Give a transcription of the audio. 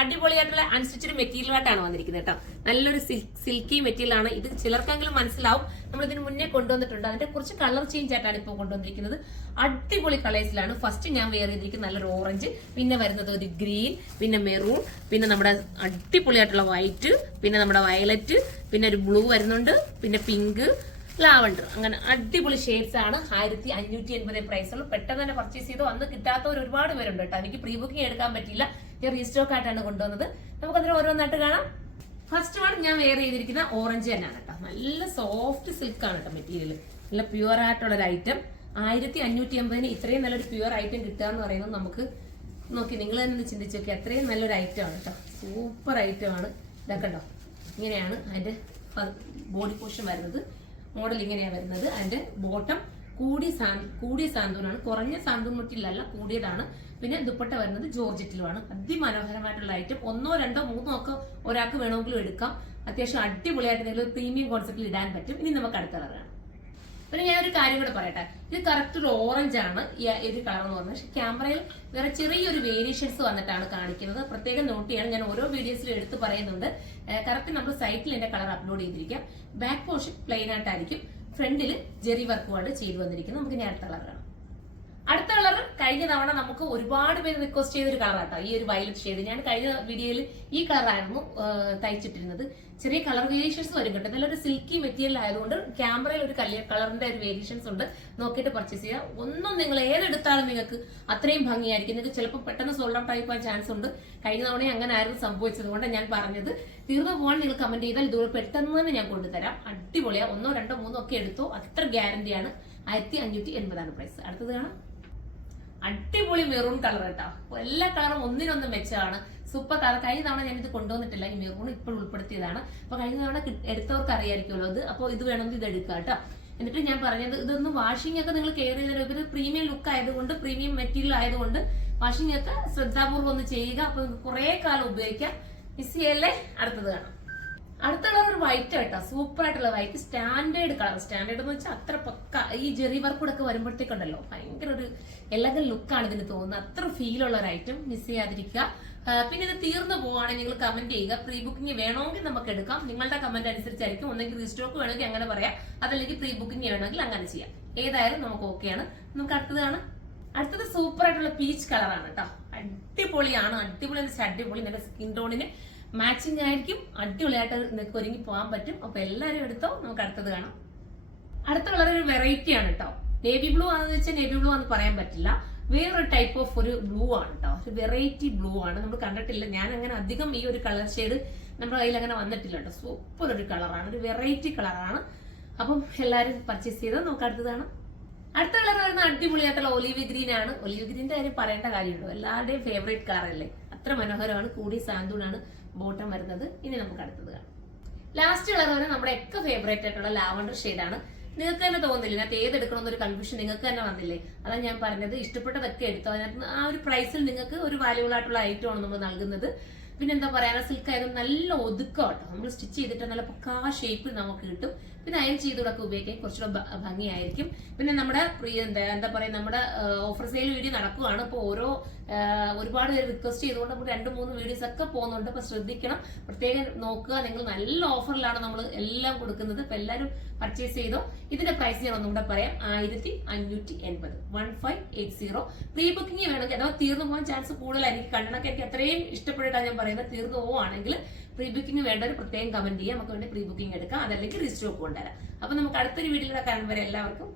അടിപൊളിയായിട്ടുള്ള unstitched material ആയിട്ടാണ് വന്നിരിക്കുന്നത് കേട്ടോ. നല്ലൊരു സിൽക്കി മെറ്റീരിയൽ ആണ് ഇത്. ചിലർക്കെങ്കിലും മനസ്സിലാവും, നമ്മൾ ഇതിന് മുന്നേ കൊണ്ടുവന്നിട്ടുണ്ട്. അതിന്റെ കുറച്ച് കളർ ചേഞ്ച് ആയിട്ടാണ് ഇപ്പോൾ കൊണ്ടുവന്നിരിക്കുന്നത്. അടിപൊളി കളേഴ്സിലാണ്. ഫസ്റ്റ് ഞാൻ വെയർ ചെയ്തിരിക്കുന്നത് നല്ലൊരു ഓറഞ്ച്, പിന്നെ വരുന്നത് ഒരു ഗ്രീൻ, പിന്നെ മെറൂൺ, പിന്നെ നമ്മുടെ അടിപൊളിയായിട്ടുള്ള വൈറ്റ്, പിന്നെ നമ്മുടെ വയലറ്റ്, പിന്നെ ഒരു ബ്ലൂ വരുന്നുണ്ട്, പിന്നെ പിങ്ക്, ലാവണ്ടർ. അങ്ങനെ അടിപൊളി ഷെയ്ഡ്സ് ആണ്. 1580 പ്രൈസുള്ളൂ. പെട്ടെന്ന് തന്നെ പർച്ചേസ് ചെയ്തു. അന്ന് കിട്ടാത്തവർ ഒരുപാട് പേരുണ്ട് കേട്ടോ. എനിക്ക് പ്രീ ബുക്കിംഗ് എടുക്കാൻ പറ്റില്ല, ഞാൻ റീസ്റ്റോക്ക് ആയിട്ടാണ് കൊണ്ടുവന്നത്. നമുക്കതിന് ഓരോന്നായിട്ട് കാണാം. ഫസ്റ്റ് വൺ ഞാൻ വെയർ ചെയ്തിരിക്കുന്ന ഓറഞ്ച് തന്നെയാണ് കേട്ടോ. നല്ല സോഫ്റ്റ് സിൽക്ക് ആണ് കേട്ടോ മെറ്റീരിയൽ. നല്ല പ്യുവർ ആയിട്ടുള്ള ഒരു ഐറ്റം. 1580 ഇത്രയും നല്ലൊരു പ്യുവർ ഐറ്റം കിട്ടുക എന്ന് പറയുന്നത് നമുക്ക് നോക്കി നിങ്ങൾ തന്നെ ചിന്തിച്ചു നോക്കി. അത്രയും നല്ലൊരു ഐറ്റം ആണ് കേട്ടോ. സൂപ്പർ ഐറ്റം ആണ്. ഇതൊക്കെ ഉണ്ടോ, ഇങ്ങനെയാണ് അതിന്റെ ബോഡി പോർഷൻ വരുന്നത്. മോഡൽ ഇങ്ങനെയാണ് വരുന്നത്. അതിന്റെ ബോട്ടം കൂടിയ സാന്തൂനാണ്, കുറഞ്ഞ സാന്തൂൻ മുറ്റിലല്ല, കൂടിയതാണ്. പിന്നെ ദുപ്പട്ട വരുന്നത് ജോർജറ്റിലുമാണ്. അതിമനോഹരമായിട്ടുള്ള ഐറ്റം. 1, 2, 3 ഒക്കെ ഒരാൾക്ക് വേണമെങ്കിലും എടുക്കാം. അത്യാവശ്യം അടിപൊളിയായിട്ട് നിങ്ങൾ പ്രീമിയം കോൺസെപ്റ്റിൽ ഇടാൻ പറ്റും. ഇനി നമുക്ക് അടുത്ത കളറാണ്. പിന്നെ ഞാൻ ഒരു കാര്യം കൂടെ പറയട്ടെ, ഇത് കറക്റ്റ് ഒരു ഓറഞ്ച് ആണ് ഈ ഒരു കളർ എന്ന് പറഞ്ഞത്. പക്ഷെ ക്യാമറയിൽ വേറെ ചെറിയൊരു വേരിയേഷൻസ് വന്നിട്ടാണ് കാണിക്കുന്നത്. പ്രത്യേകം നോട്ട് ചെയ്യണം. ഞാൻ ഓരോ വീഡിയോസിലും എടുത്ത് പറയുന്നുണ്ട്. കറക്റ്റ് നമ്മൾ സൈറ്റിൽ എന്റെ കളർ അപ്ലോഡ് ചെയ്തിരിക്കാം. ബാക്ക് പോർഷൻ പ്ലെയിൻ ആയിട്ടായിരിക്കും, ഫ്രണ്ടിൽ ജെറി വർക്കുമാണ് ചെയ്തു വന്നിരിക്കുന്നത്. നമുക്ക് ഇനി അടുത്ത കളർ കാണാം. അടുത്ത കളർ കഴിഞ്ഞ തവണ നമുക്ക് ഒരുപാട് പേര് റിക്വസ്റ്റ് ചെയ്തൊരു കളറാട്ടോ, ഈ ഒരു വയലറ്റ് ഷെയ്ഡ്. ഞാൻ കഴിഞ്ഞ വീഡിയോയിൽ ഈ കളറായിരുന്നു തയ്ച്ചിട്ടിരുന്നത്. ചെറിയ കളർ വേരിയേഷൻസ് വരും കേട്ടോ. നല്ലൊരു സിൽക്കി മെറ്റീരിയൽ ആയതുകൊണ്ട് ക്യാമറയിൽ ഒരു കളറിന്റെ ഒരു വേരിയേഷൻസ് ഉണ്ട്. നോക്കിയിട്ട് പർച്ചേസ് ചെയ്യുക. ഒന്നും നിങ്ങൾ ഏതെടുത്താലും നിങ്ങൾക്ക് അത്രയും ഭംഗിയായിരിക്കും. നിങ്ങൾക്ക് ചിലപ്പോൾ പെട്ടെന്ന് സോൾഡ് ഔട്ട് ആയി പോകാൻ ചാൻസ് ഉണ്ട്. കഴിഞ്ഞ തവണ അങ്ങനെ ആയിരുന്നു സംഭവിച്ചത് കൊണ്ട് ഞാൻ പറഞ്ഞത്. തീർന്നു പോകാൻ നിങ്ങൾ കമന്റ് ചെയ്താൽ ഇതുപോലെ പെട്ടെന്ന് തന്നെ ഞാൻ കൊണ്ടുതരാം. അടിപൊളിയാ. 1, 2, 3 ഒക്കെ എടുത്തോ, അത്ര ഗ്യാരണ്ടിയാണ്. 1580 പ്രൈസ്. അടുത്തത് കാണാം. അടിപൊളി മെറൂൺ കളർ കേട്ടോ. എല്ലാ കളറും ഒന്നിനൊന്ന് മെച്ചമാണ്. Super colour. കഴിഞ്ഞ തവണ ഞാൻ ഇത് കൊണ്ടുവന്നിട്ടില്ല. ഈ മെറൂൺ ഇപ്പോൾ ഉൾപ്പെടുത്തിയതാണ്. അപ്പൊ കഴിഞ്ഞ തവണ എടുത്തവർക്ക് അറിയായിരിക്കുമല്ലോ ഇത്. അപ്പോൾ ഇത് വേണമെങ്കിൽ ഇത് എടുക്കുക കേട്ടോ. എന്നിട്ട് ഞാൻ പറഞ്ഞത് ഇതൊന്ന് വാഷിംഗ് ഒക്കെ നിങ്ങൾ കെയർ ചെയ്തതിന് ഒരു പ്രീമിയം ലുക്ക് ആയതുകൊണ്ട്, പ്രീമിയം മെറ്റീരിയൽ ആയതുകൊണ്ട് വാഷിംഗ് ഒക്കെ ശ്രദ്ധാപൂർവ്വം ഒന്ന് ചെയ്യുക. അപ്പൊ കുറെ കാലം ഉപയോഗിക്കാം. മിസ് ചെയ്യല്ലേ. അടുത്തത് കാണാം. അടുത്ത കളർ ഒരു വൈറ്റ് കേട്ടോ. സൂപ്പർ ആയിട്ടുള്ള വൈറ്റ്. Standard colour. സ്റ്റാൻഡേർഡ് എന്ന് വെച്ചാൽ അത്ര പക്ക. ഈ ജെറി വർക്ക് കൂടെ ഒക്കെ വരുമ്പോഴത്തേക്കുണ്ടല്ലോ ഭയങ്കര ഒരു എലഗൻ ലുക്കാണ് ഇതിന് തോന്നുന്നത്. അത്ര ഫീൽ ഉള്ള ഒരു ഐറ്റം. മിസ് ചെയ്യാതിരിക്കുക. പിന്നെ ഇത് തീർന്നു പോവുകയാണെങ്കിൽ നിങ്ങൾ കമന്റ് ചെയ്യുക. പ്രീ ബുക്കിംഗ് വേണമെങ്കിൽ നമുക്ക് എടുക്കാം. നിങ്ങളുടെ കമന്റ് അനുസരിച്ചായിരിക്കും. ഒന്നെങ്കിൽ റീസ്റ്റോക്ക് വേണമെങ്കിൽ അങ്ങനെ പറയാം, അതല്ലെങ്കിൽ പ്രീ ബുക്കിംഗ് വേണമെങ്കിൽ അങ്ങനെ ചെയ്യാം. ഏതായാലും നമുക്ക് ഓക്കെയാണ്. നമുക്ക് അടുത്തത് കാണാം. അടുത്തത് സൂപ്പർ ആയിട്ടുള്ള പീച്ച് കളറാണ് കേട്ടോ. അടിപൊളിയാണ്. അടിപൊളി എന്ന് വെച്ചാൽ അടിപൊളി. നിങ്ങളുടെ സ്കിൻ ടോണിന് മാച്ചിങ് ആയിരിക്കും. അടിപൊളിയായിട്ട് നിങ്ങൾക്ക് ഒരുങ്ങി പോകാൻ പറ്റും. അപ്പൊ എല്ലാവരും എടുത്തോ. നമുക്ക് അടുത്തത് കാണാം. അടുത്ത കളർ ഒരു വെറൈറ്റി ആണ് കേട്ടോ. നേവി ബ്ലൂ ആണെന്ന് വെച്ചാൽ നേവി ബ്ലൂ ആണെന്ന് പറയാൻ പറ്റില്ല. വേറൊരു ടൈപ്പ് ഓഫ് ഒരു ബ്ലൂ ആണ് കേട്ടോ. ഒരു വെറൈറ്റി ബ്ലൂ ആണ്. നമ്മൾ കണ്ടിട്ടില്ല. ഞാൻ അങ്ങനെ അധികം ഈ ഒരു കളർ ഷെയ്ഡ് നമ്മുടെ കയ്യിൽ അങ്ങനെ വന്നിട്ടില്ല കേട്ടോ. സൂപ്പർ ഒരു കളറാണ്. ഒരു വെറൈറ്റി കളറാണ്. അപ്പം എല്ലാവരും പർച്ചേസ് ചെയ്തോ. നമുക്ക് അടുത്തത് കാണാം. അടുത്ത കളർ വരുന്ന അടിപൊളിയായിട്ടുള്ള ഒലിവ് ഗ്രീൻ ആണ്. ഒലിവ് ഗ്രീന്റെ കാര്യം പറയേണ്ട കാര്യമുള്ളൂ. എല്ലാവരുടെയും ഫേവറേറ്റ് കളർ അല്ലേ. അത്ര മനോഹരമാണ്. കൂടി സാന്തൂണാണ് ബോട്ടം വരുന്നത്. ഇനി നമുക്ക് അടുത്തത് കാണാം. ലാസ്റ്റ് കളർ വരെ നമ്മുടെ ഒക്കെ ഫേവറേറ്റ് ആയിട്ടുള്ള ലാവണ്ടർ ഷെയ്ഡാണ്. നിങ്ങൾക്ക് തന്നെ തോന്നില്ല അതിനകത്ത് ഏതെടുക്കണമെന്നൊരു കൺഫ്യൂഷൻ നിങ്ങൾക്ക് തന്നെ വന്നില്ലേ? അതാണ് ഞാൻ പറഞ്ഞത്. ഇഷ്ടപ്പെട്ടതൊക്കെ എടുത്തോ. അതിനകത്ത് ആ ഒരു പ്രൈസിൽ നിങ്ങൾക്ക് ഒരു വാല്യൂബിൾ ആയിട്ടുള്ള ഐറ്റമാണ് നമ്മൾ നൽകുന്നത്. പിന്നെ എന്താ പറയാ, സിൽക്ക് ആയത് നല്ല ഒതുക്കം കേട്ടോ. നമ്മൾ സ്റ്റിച്ച് ചെയ്തിട്ട് നല്ല പക്കാ ഷേപ്പിൽ നമുക്ക് കിട്ടും. പിന്നെ അയൺ ചെയ്തുകൊണ്ടൊക്കെ ഉപയോഗിക്കാൻ കുറച്ചുകൂടെ ഭംഗിയായിരിക്കും. പിന്നെ നമ്മുടെ എന്താ പറയാ, നമ്മുടെ ഓഫർ സെയിൽ വീഡിയോ നടക്കുകയാണ്. ഇപ്പോൾ ഒരുപാട് പേര് റിക്വസ്റ്റ് ചെയ്തുകൊണ്ട് നമുക്ക് 2-3 വീഡിയോസ് ഒക്കെ പോകുന്നുണ്ട്. അപ്പൊ ശ്രദ്ധിക്കണം, പ്രത്യേകം നോക്കുക. നിങ്ങൾ നല്ല ഓഫറിലാണ് നമ്മൾ എല്ലാം കൊടുക്കുന്നത്. അപ്പൊ എല്ലാവരും പർച്ചേസ് ചെയ്തോ. ഇതിന്റെ പ്രൈസ് ഞാൻ ഒന്നും കൂടെ പറയാം. 1580 1580. പ്രീ ബുക്കിംഗ് വേണമെങ്കിൽ അഥവാ തീർന്നു പോകാൻ ചാൻസ് കൂടുതലായിരിക്കും. കണ്ണൊക്കെ എനിക്ക് അത്രയും ഇഷ്ടപ്പെട്ടിട്ടാണ് ഞാൻ പറയുന്നത്. തീർന്നു പോവുകയാണെങ്കിൽ പ്രീ ബുക്കിംഗ് വേണ്ടവർ പ്രത്യേകം കമന്റ് ചെയ്യാം. നമുക്ക് വേണ്ടി പ്രീ ബുക്കിംഗ് എടുക്കാം. അതല്ലെങ്കിൽ റീസ്റ്റോക്ക് കൊണ്ടുവരാം. അപ്പൊ നമുക്ക് അടുത്തൊരു വീഡിയോയിലൂടെ കാണുമ്പോൾ എല്ലാവർക്കും